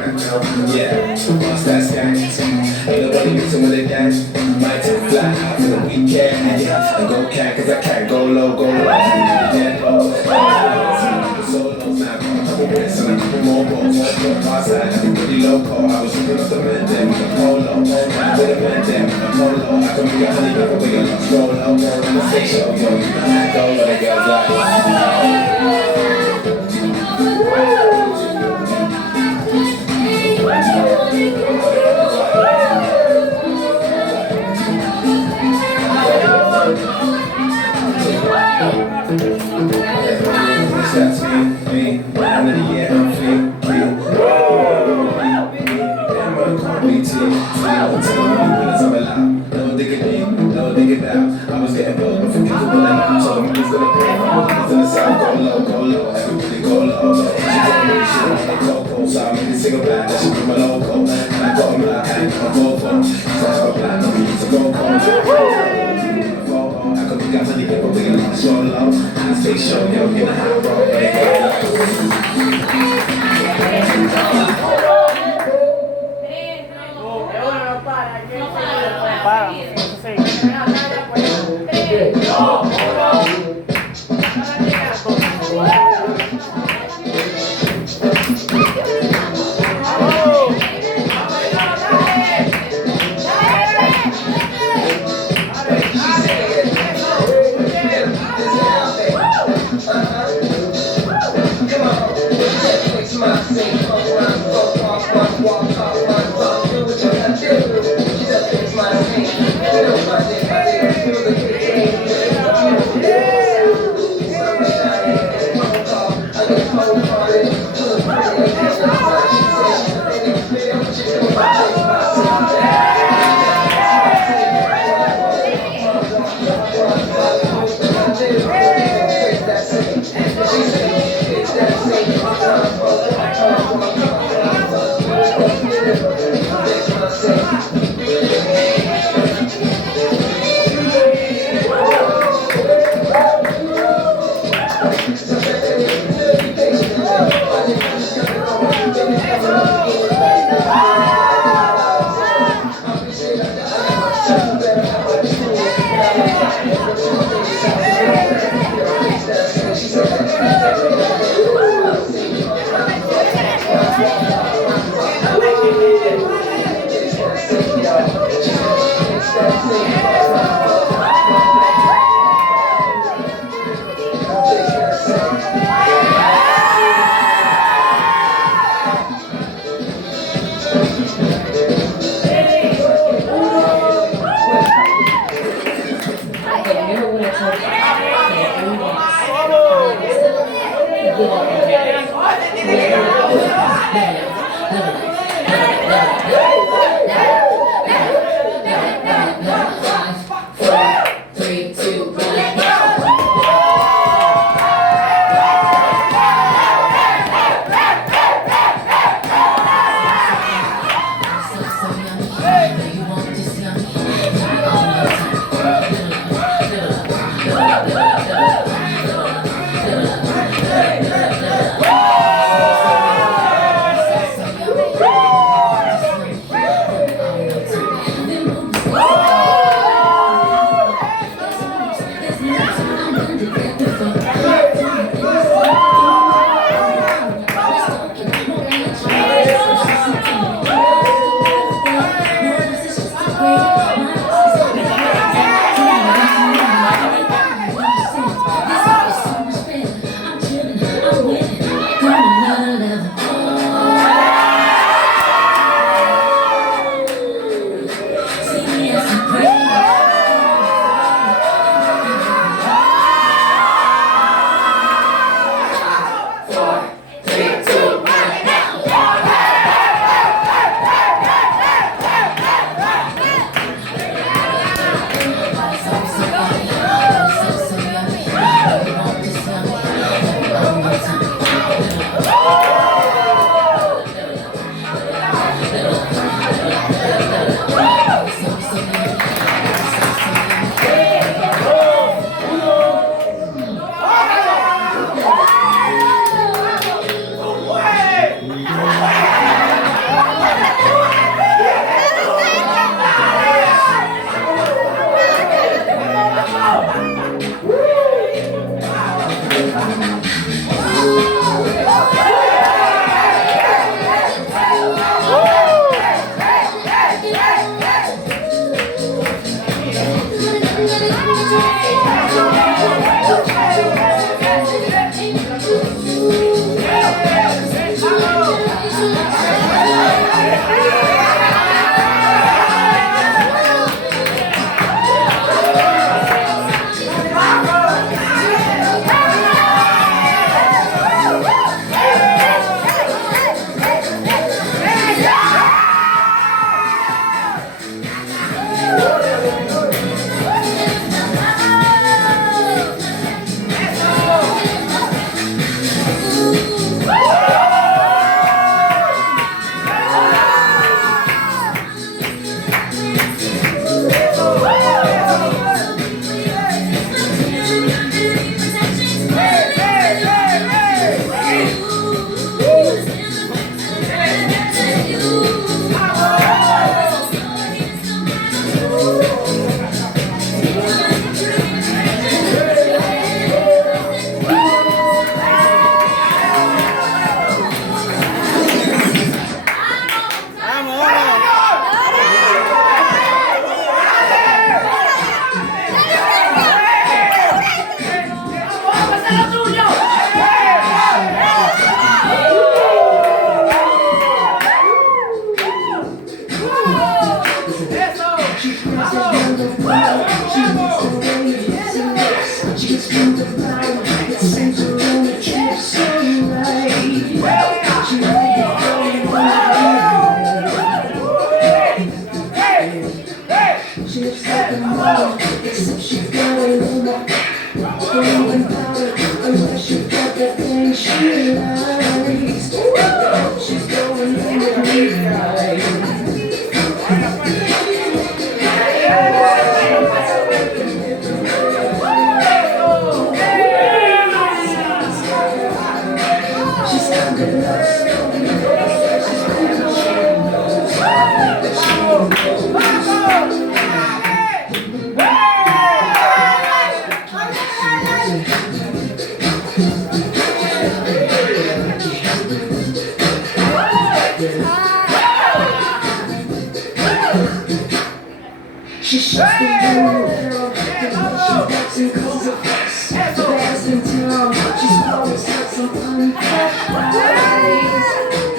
Yeah, what's that stack? Ain't nobody mixing with a dash. Might take a fly out for the weekend. Yeah, and go cat, cause I can't go low, go low. Yeah, low. Solo, now a couple minutes and a couple more balls. Outside, everybody loco. I was looking up the men there with a polo. Now with a man there with a polo. I can be a honey, but we got a roll up. On the station, yo, you know how it goes. When the girls like. That's me, end of the year, I'm free. BT, no digging, no digging out. I was getting bored, but forget the bullet now. So the money's gonna pay my money's in the south. Go low, everybody go low. She got me shit on the coco, so I made a single black, that should be my logo. And I got him like, I ain't got a Volvo. So I have a black, no need to go cold. I could be got money, but we got a show low. I say show, yo, in the high road. She shuts the door, she walks and calls her face. The best in town, she's always got some unpacked bodies.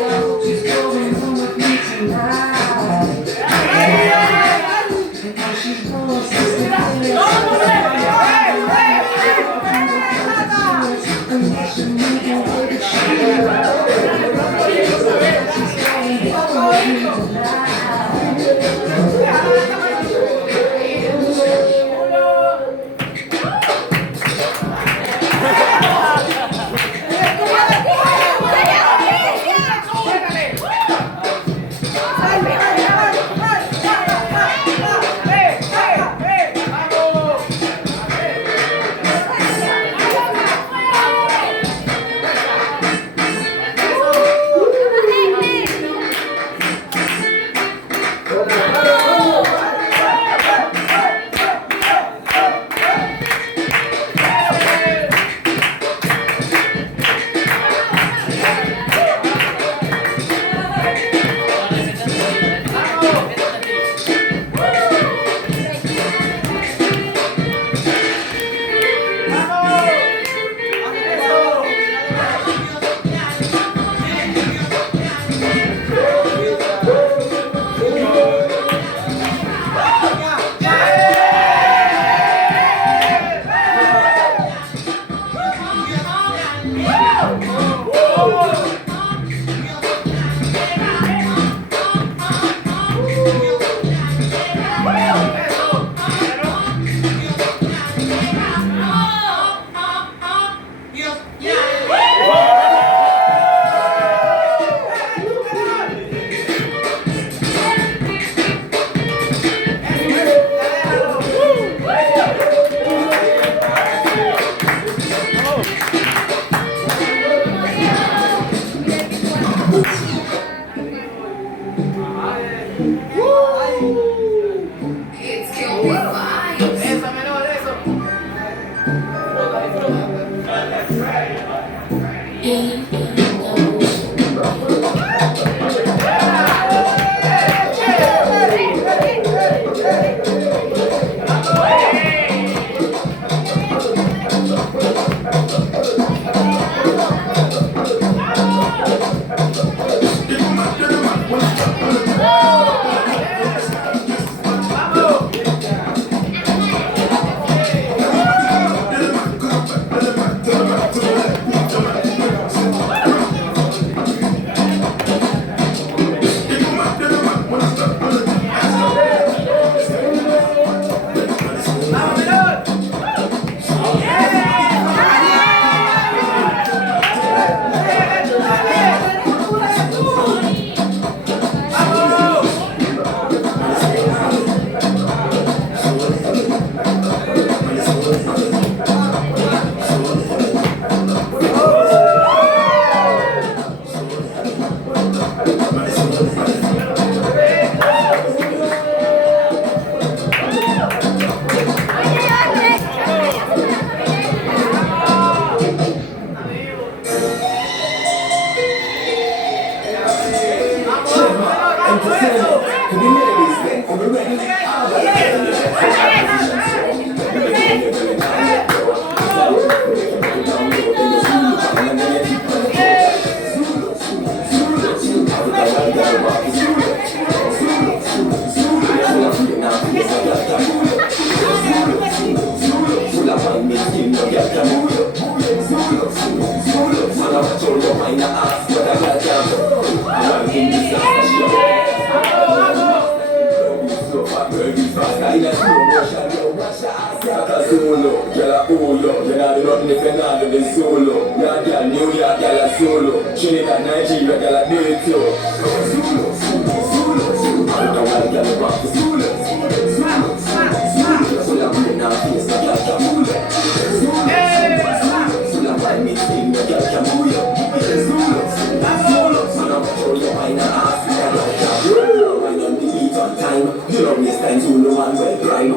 I hope she's going home with me tonight. And now she's gone since the day. And now she's making way to she's going home with me tonight. Solo, girl a ulo, you know the nothing if you're not doing solo. Yeah, girl, New York, girl a solo. Trinidad, Nigeria, girl a do it too. Solo, solo, solo. I don't want girl to rock the solo. Solo, solo, solo. I'm putting out face like girl can move it. Solo, solo, solo. I'm me sing, girl can move it. Solo, solo. Solo, solo, solo, vaina África, like that. Wine on the beat on time. You don't waste time, solo and well grind.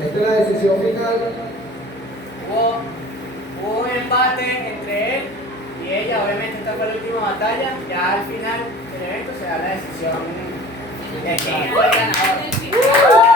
Esta es la decisión final. Hubo un empate entre él y ella. Obviamente esta fue la última batalla. Ya al final del evento se da la decisión de quién fue el ganador.